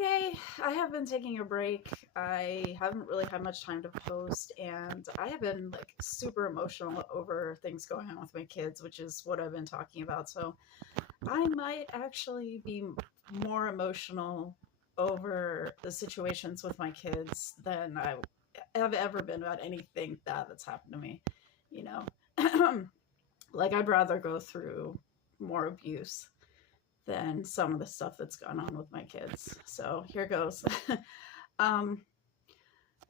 Okay, I have been taking a break. I haven't really had much time to post, and I have been like super emotional over things going on with my kids, which is what I've been talking about. So I might actually be more emotional over the situations with my kids than I have ever been about anything that's happened to me. You know, like I'd rather go through more abuse than some of the stuff that's gone on with my kids. So here goes. um,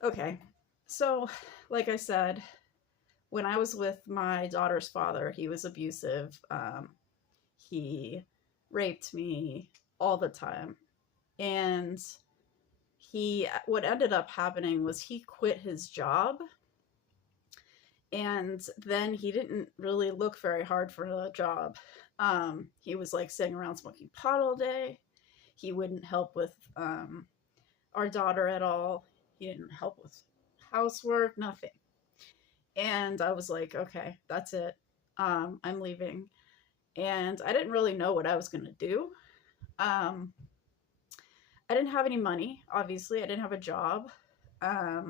okay. So, like I said, when I was with my daughter's father, he was abusive. He raped me all the time. And what ended up happening was he quit his job. And then he didn't really look very hard for another job. He was like sitting around smoking pot all day. He wouldn't help with our daughter at all. He didn't help with housework, nothing. And I was like, okay, that's it. I'm leaving. And I didn't really know what I was going to do. Um, I didn't have any money, obviously. I didn't have a job. I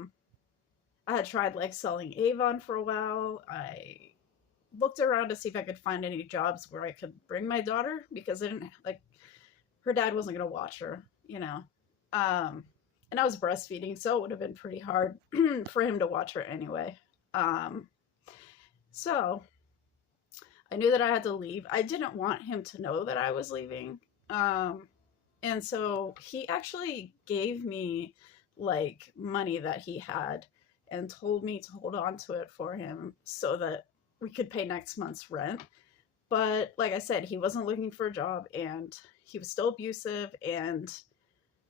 had tried like selling Avon for a while. I looked around to see if I could find any jobs where I could bring my daughter because I didn't like her dad wasn't going to watch her, you know. And I was breastfeeding, so it would have been pretty hard for him to watch her anyway. So I knew that I had to leave. I didn't want him to know that I was leaving. And so he actually gave me like money that he had and told me to hold on to it for him so that we could pay next month's rent. But like I said, he wasn't looking for a job and he was still abusive, and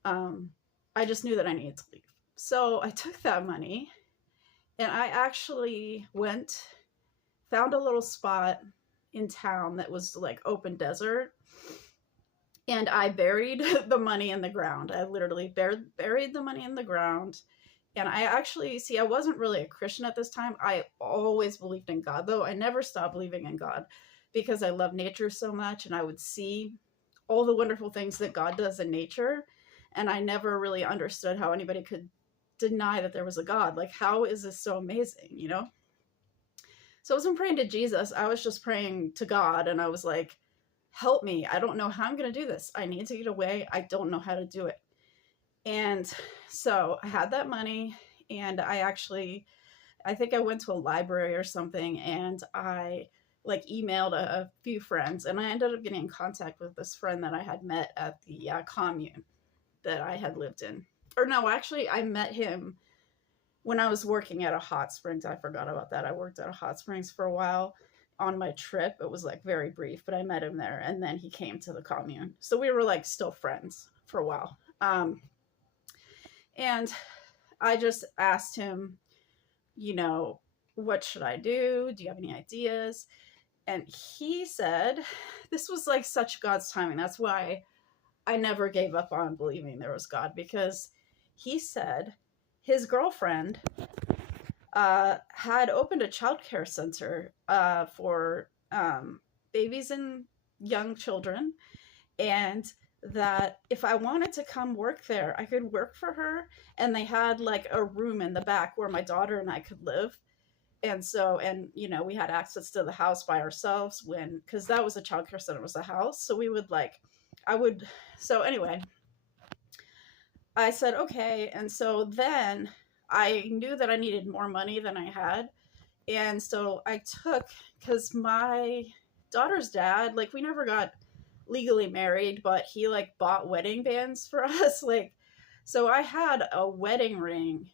I just knew that I needed to leave. So I took that money and I actually found a little spot in town that was like open desert, and I buried the money in the ground. I literally buried the money in the ground. And I actually, see, I wasn't really a Christian at this time. I always believed in God, though. I never stopped believing in God because I love nature so much, and I would see all the wonderful things that God does in nature. And I never really understood how anybody could deny that there was a God. Like, how is this so amazing, you know? So I wasn't praying to Jesus. I was just praying to God, and I was like, help me. I don't know how I'm going to do this. I need to get away. I don't know how to do it. And so I had that money, and I think I went to a library or something, and I like emailed a few friends, and I ended up getting in contact with this friend that I had met at the commune that I had lived in. Or no, actually I met him when I was working at a hot springs. I forgot about that. I worked at a hot springs for a while on my trip. It was like very brief, but I met him there, and then he came to the commune. So we were like still friends for a while. And I just asked him, you know, what should I do? Do you have any ideas? And he said, this was like such God's timing. That's why I never gave up on believing there was God, because he said his girlfriend had opened a childcare center for babies and young children, and that if I wanted to come work there, I could work for her. And they had like a room in the back where my daughter and I could live. And so, and you know, we had access to the house by ourselves because that was a childcare center, was a house. So we would like, so anyway, I said, okay. And so then I knew that I needed more money than I had. And so I because my daughter's dad, like we never got legally married, but he like bought wedding bands for us. Like, so I had a wedding ring,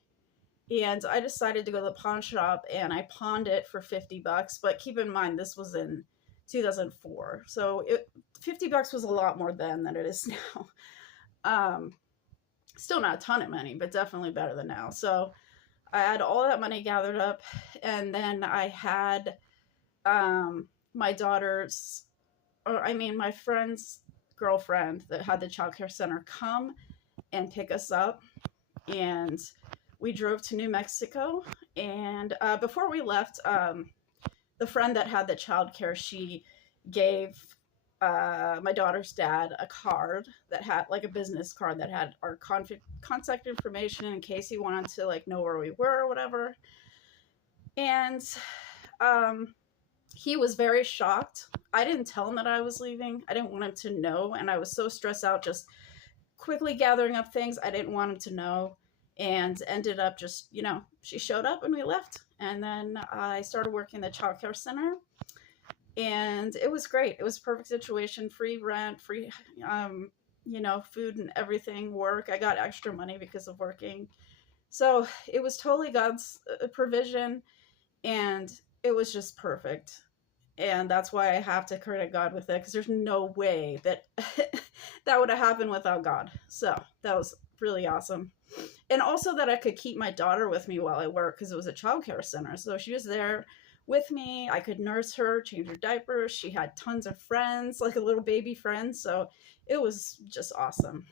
and I decided to go to the pawn shop and I pawned it for $50. But keep in mind, this was in 2004. So $50 was a lot more then than it is now. Still not a ton of money, but definitely better than now. So I had all that money gathered up, and then I had my friend's girlfriend that had the childcare center come and pick us up, and we drove to New Mexico. And before we left, the friend that had the childcare, she gave my daughter's dad a card that had like a business card that had our contact information in case he wanted to like know where we were or whatever. And um, he was very shocked. I didn't tell him that I was leaving. I didn't want him to know, and I was so stressed out just quickly gathering up things. I didn't want him to know, and ended up just, she showed up and we left. And then I started working the childcare center, and it was great. It was a perfect situation, free rent, free food and everything, work. I got extra money because of working. So it was totally God's provision, and it was just perfect. And that's why I have to credit God with it, because there's no way that that would have happened without God. So that was really awesome. And also that I could keep my daughter with me while I work, because it was a childcare center. So she was there with me. I could nurse her, change her diapers. She had tons of friends, like a little baby friend. So it was just awesome.